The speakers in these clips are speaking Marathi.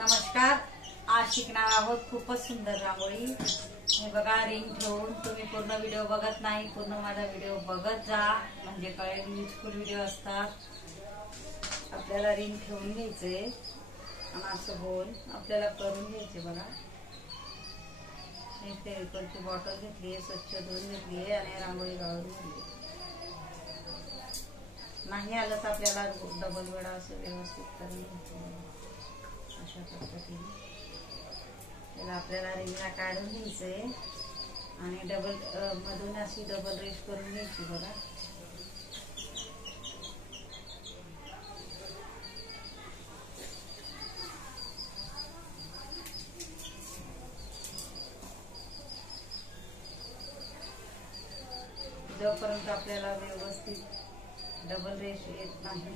नमस्कार. आज शिकणार आहोत खूपच सुंदर रांगोळी. हे बघा, रिंग ठेवून तुम्ही पूर्ण व्हिडिओ बघत नाही, पूर्ण माझा व्हिडिओ बघत जा, म्हणजे कळेल युजफुल व्हिडिओ असतात. आपल्याला रिंग ठेवून घ्यायचे आणि असं गोल आपल्याला करून घ्यायचे. बघा, मी फेविकॉलची बॉटल घेतली आहे, स्वच्छ धुवून घेतली आहे आणि रांगोळी गाळून घेतली. नाही आलं तर आपल्याला डबल वेळा असं व्यवस्थित करून घ्यायचं. अशा पद्धतीने त्याला आपल्याला रिंगला काढून घ्यायचंय आणि डबल मधून अशी डबल रेश करून घ्यायची. बघा, जोपर्यंत आपल्याला व्यवस्थित डबल रेश येत नाही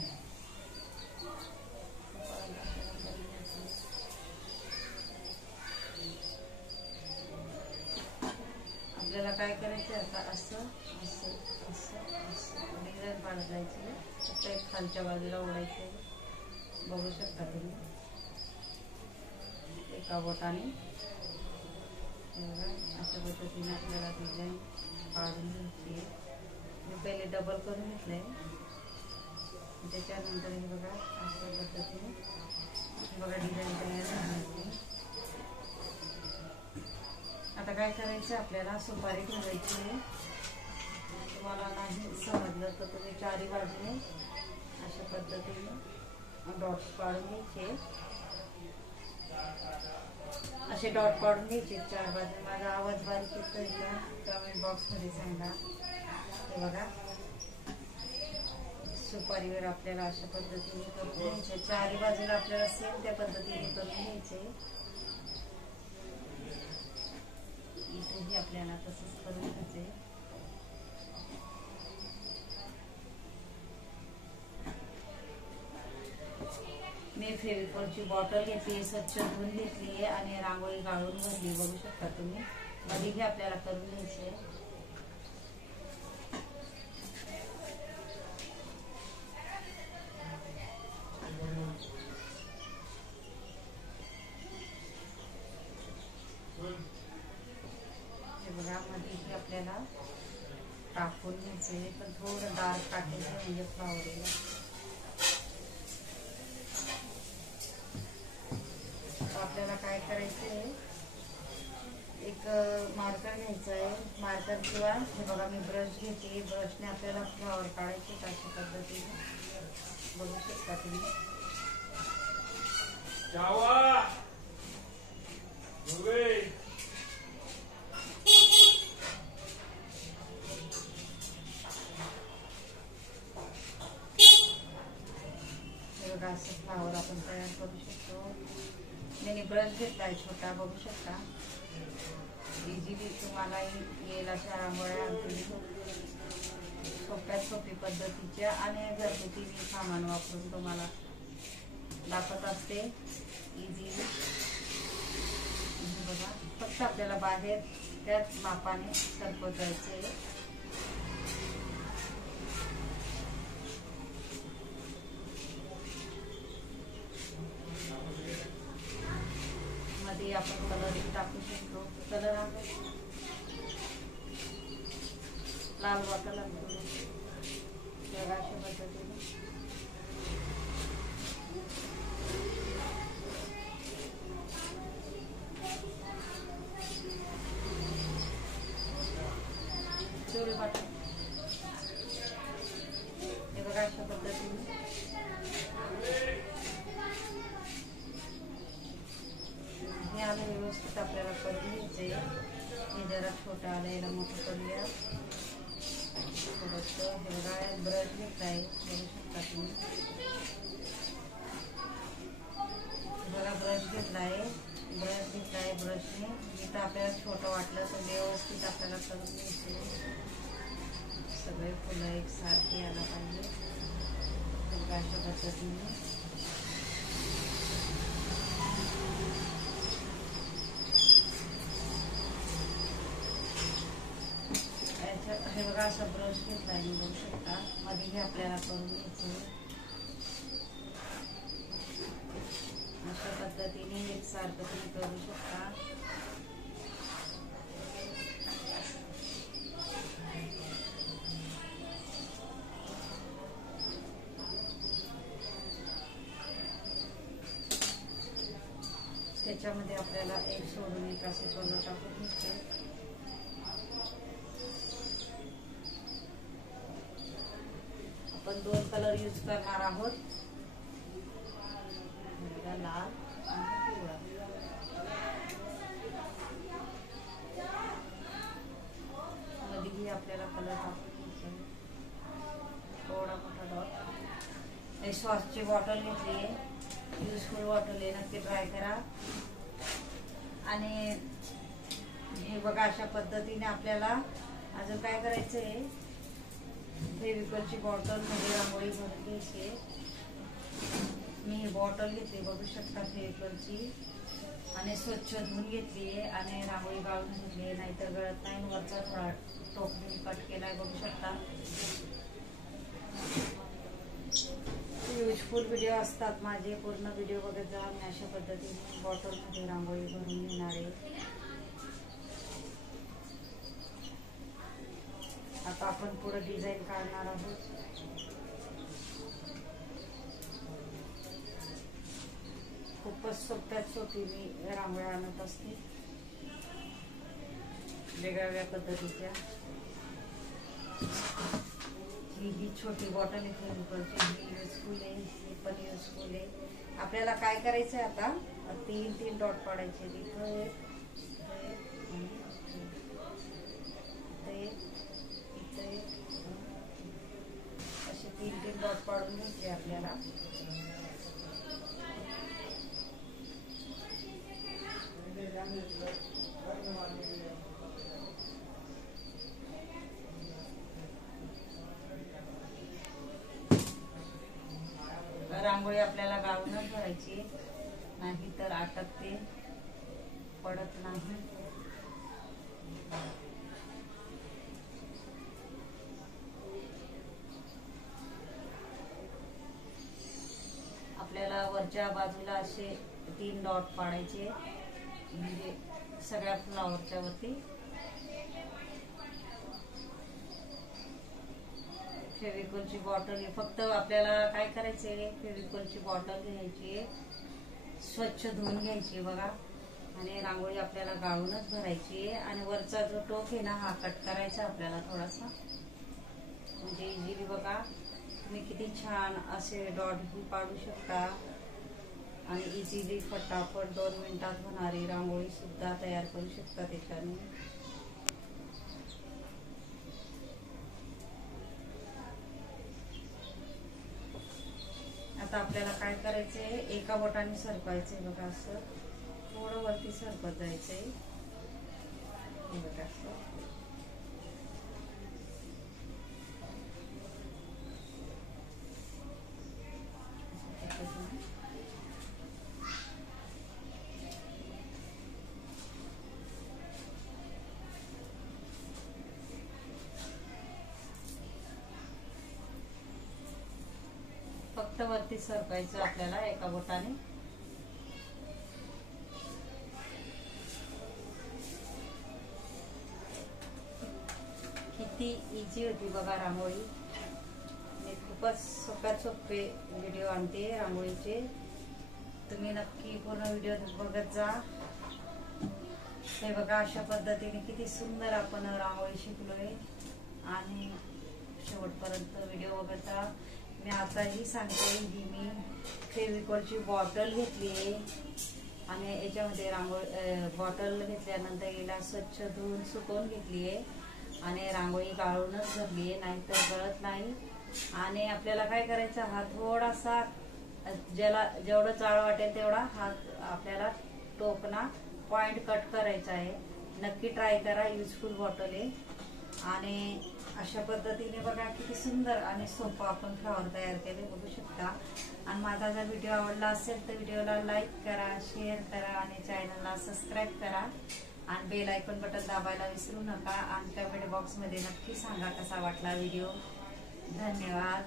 आपल्याला काय करायचं, आता असं असं असं असं डिझाईन काढायची. फक्त एक खालच्या बाजूला ओढायचं. बघू शकता तुम्ही, एका बोटाने अशा पद्धतीने आपल्याला डिझाईन काढून घ्यायची. मी पहिले डबल करून घेतलंय, त्याच्यानंतर हे बघा अशा पद्धतीने बघा डिझाईन तयार झाली. आता काय करायचं, आपल्याला सुपारी ठेवायची आहे. तुम्हाला नाही समजलं तर तुम्ही चारी बाजूने अशा पद्धतीने डॉट पाडून घ्यायचे. असे डॉट पाडून घ्यायचे चार बाजू. माझा आवाज बारीक येतोय का कमेंट बॉक्स मध्ये सांगा. हे बघा, सुपारीवर आपल्याला अशा पद्धतीने करून घ्यायचे. चारी बाजूला आपल्याला सेम त्या पद्धतीने करून घ्यायचे. इथेही आपल्याला तसंच करून घ्यायचे. मी फेविकॉलची बॉटल घेतली, स्वच्छ धुवून घेतली आणि रांगोळी गाळून भरली. बघू शकता तुम्ही. अधिक आपल्याला करून घ्यायचे. बघा, मध्ये आपल्याला टाकून घ्यायचे, पण थोडं डार्क टाकायचं म्हणजे फ्लावरीला. आपल्याला काय करायचंय, एक मार्कर घ्यायचा आहे. मार्कर किंवा हे बघा मी ब्रश घेते. ब्रशने आपल्याला फ्लावर काढायचे अशा पद्धतीने. बघू शकता तुम्ही. असं फ्लावर आपण तयार करू शकतो. मी ब्रश घेतलाय छोटा, बघू शकता. इझिली तुम्हाला येईल अशा रांगोळ्या अगदी सोप्यात सोपी पद्धतीच्या आणि घरगुती सामान वापरून तुम्हाला दाखवत असते इझिली. बघा, फक्त आपल्याला बाहेर त्याच मापाने सरकवत जायचे. मध्ये आपण कलर टाकू शकतो. कलर आपण लाल बॉटल आणतो अशा पद्धतीने. चोरी बॉटल हे बघा अशा पद्धतीने. हे आलं व्यवस्थित आपल्याला करून घ्यायचंय. हे जरा छोटं आलं, याला मोठं करूया थोडंसं. हे बघा, ब्रश घेतलाय, बघू शकता तुम्ही. बघा, ब्रश घेतलाय. ब्रशने जिथं आपल्याला छोटं वाटलं तर व्यवस्थित आपल्याला करून घ्यायचे. सगळे फुलं एकसारखे यायला पाहिजे. अशा पद्धतीने हे बघा, असा ब्रश घेतलाय मी, बघू शकता. मध्ये हे आपल्याला करून घ्यायचं. अशा पद्धतीने पद्धतीने एकसारखं तुम्ही करू शकता. त्याच्यामध्ये आपल्याला एक सोडून एक असे कलर टाकून घ्यायचे. आपण 2 कलर यूज करणार आहोत, लाल आणि पिवळा. मध्येही आपल्याला कलर टाकून घ्यायचे. थोडा मोठा डॉट. सॉसची बॉटल घेतली आहे, युजफुल बॉटल आहे, नक्की ट्राय करा. आणि हे बघा अशा पद्धतीने आपल्याला अजून काय करायचं आहे, फेविकॉलची बॉटल मध्ये रांगोळी भरून घ्यायची. मी ही बॉटल घेतली, बघू शकता फेविकॉलची, आणि स्वच्छ धुवून घेतली आहे आणि रांगोळी गाळून घेतली आहे, नाहीतर गळत नाही. वरचा थोडा टोपणी कट केलाय, बघू शकता. युजफुल व्हिडिओ असतात माझे, पूर्ण व्हिडिओ बघत जा. मी अशा पद्धतीने बॉटलमध्ये रांगोळी भरून घेणार आहे. आता आपण पुढे डिझाईन काढणार आहोत. खूपच सोप्यात सोपी मी रांगोळ्या आणत असते, वेगवेगळ्या पद्धतीच्या. ही छोटी बॉटल आहे फेविकॉलची, ही युजफुल आहे, ही पण युजफुल आहे. आपल्याला काय करायचंय आता, 3 डॉट पाडायचे. इथं एक, असे 3 डॉट पाडून घ्यायचे आपल्याला. रांगोळी आपल्याला गाळूनच भरायची, नाही तर अटकते, पडत नाही. आपल्याला वरच्या बाजूला असे 3 डॉट पाडायचे, म्हणजे सगळ्या फ्लावरच्या वरती. फेविकॉलची बॉटल आहे, फक्त आपल्याला काय करायचंय, फेविकॉलची बॉटल घ्यायची, स्वच्छ धुवून घ्यायची बघा, आणि रांगोळी आपल्याला गाळूनच भरायची. आणि वरचा जो टोक आहे ना, हा कट करायचा आपल्याला थोडासा, म्हणजे इझिली बघा तुम्ही किती छान असे डॉट पाडू शकता. आणि इझिली फटाफट 2 मिनिटात होणारी रांगोळी सुद्धा तयार करू शकता त्याच्याने. आता आपल्याला काय करायचंय, एका बोटाने सरकवायचंय बघा, असं थोडं वरती सरकत जायचंय बघा असं. फक्त वरती सरकायचं आपल्याला एका बोटाने. किती इझी होती बघा रांगोळी. मी खूपच सोप्यात सोपे व्हिडिओ आणते रांगोळीचे, तुम्ही नक्की पूर्ण व्हिडिओ बघत जा. हे बघा अशा पद्धतीने किती सुंदर आपण रांगोळी शिकलोय, आणि शेवटपर्यंत व्हिडिओ बघत जा. मी आताही सांगते, ही मी फेविकॉलची बॉटल घेतली आहे, आणि याच्यामध्ये रांगोळी बॉटल घेतल्यानंतर याला स्वच्छ धुवून सुकवून घेतली आहे, आणि रांगोळी गाळूनच भरली आहे, नाहीतर गळत नाही. आणि आपल्याला काय करायचं, हा थोडासा ज्याला जेवढं जाड वाटेल तेवढा हा आपल्याला टोकना पॉइंट कट करायचा आहे. नक्की ट्राय करा, युजफुल बॉटल आहे. आणि अशा पद्धतीने बघा किती सुंदर आणि सोपं आपण फ्लॉवर तयार केले, बघू शकता. आणि माझा जर व्हिडिओ आवडला असेल तर व्हिडिओला लाईक करा, शेअर करा, आणि चॅनलला सबस्क्राईब करा, आणि बेल आयकॉन बटन दाबायला विसरू नका. आणि कमेंट बॉक्समध्ये नक्की सांगा कसा वाटला व्हिडिओ. धन्यवाद.